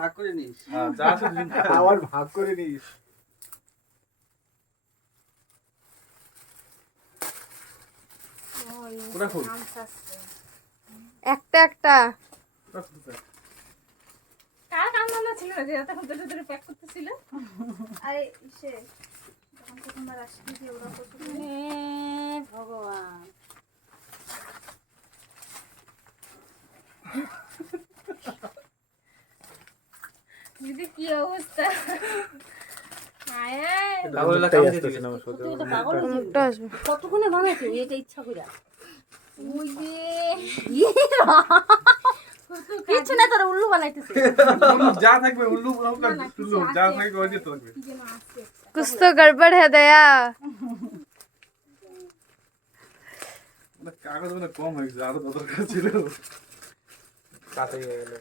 ভাগ করে নিস। হ্যাঁ, যা আছে দুজন খা। আবার ভাগ করে নিস। ওটা খুল। একটা একটা ওটা খুলতে। কার কান্না ছিল না যে এতক্ষণ ধরে ধরে প্যাক করতেছিল? আরে সে যখন প্রথমবার আসছি যে ওরা করতে ভগবান দিদি কি অবস্থা আয় আয় ডাবল এলা কাম দিয়ে দিবি। তুই তো পাগল হয়ে মুখটা আসবে কতক্ষণে বানাইছো এটা ইচ্ছা কইরা ওই যে কিছু না তোর উল্লু বানাইতেছে উল্লু যা থাকবে উল্লু হোক আর টুল্লু হোক, যা থাকবে ওই দিয়ে থাকবে। কি যেন আছে कुछ तो गड़बड़ है दया মানে কাগজ মানে কম হয়ে গেছে, আরো দরকার ছিল। কাছে গিয়ে গেল।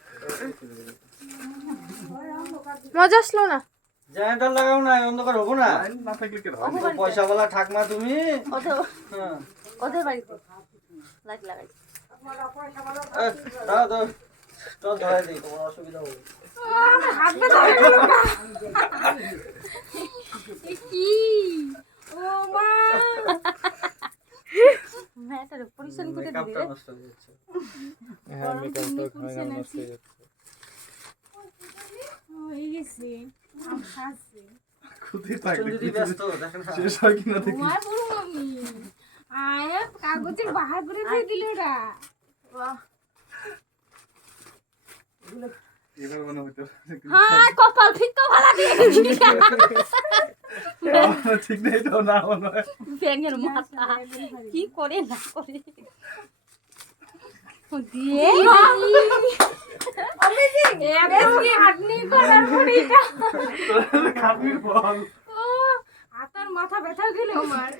মজা আসলো না জেনারেটর লাগাও না, অন্ধকার হবো না। লাইন না থাকলে কি হবে? পয়সাওয়ালা ঠাকমা তুমি। ওদের হ্যাঁ। ওদের বাড়িতে লাইট লাগাই দাও দাও, চল ধরাই দিই, তোমার অসুবিধা হবে। হাত পা ধরে গেল কি ও মা মেয়েটার পরিচ্ছন্ন করে দিবি মেকআপটা রে নষ্ট হয়ে যাচ্ছে। হ্যাঁ, মেকআপটা খাওয়া নষ্ট হয়ে যাচ্ছে। হয়ে গেছে খাচ্ছে খুঁজে থাকবে, দিদি ব্যস্ত, দেখেন না। শেষ হয় কিনা দেখি। তোমার বড় মামি আয় কাগজের বাহার করে দিয়ে দিল ওরা এবার মনে হইতো হ্যাঁ কপাল ফিক্কা ভালা দিয়ে দিবি ঠিক নেই তো, না মনে হয়। ব্যাঙের মাথা কি করে না করে দিয়ে আমি যে হাডনি করার পরিটা খাবির বল। ও আতার মাথা ব্যথা গেল আমার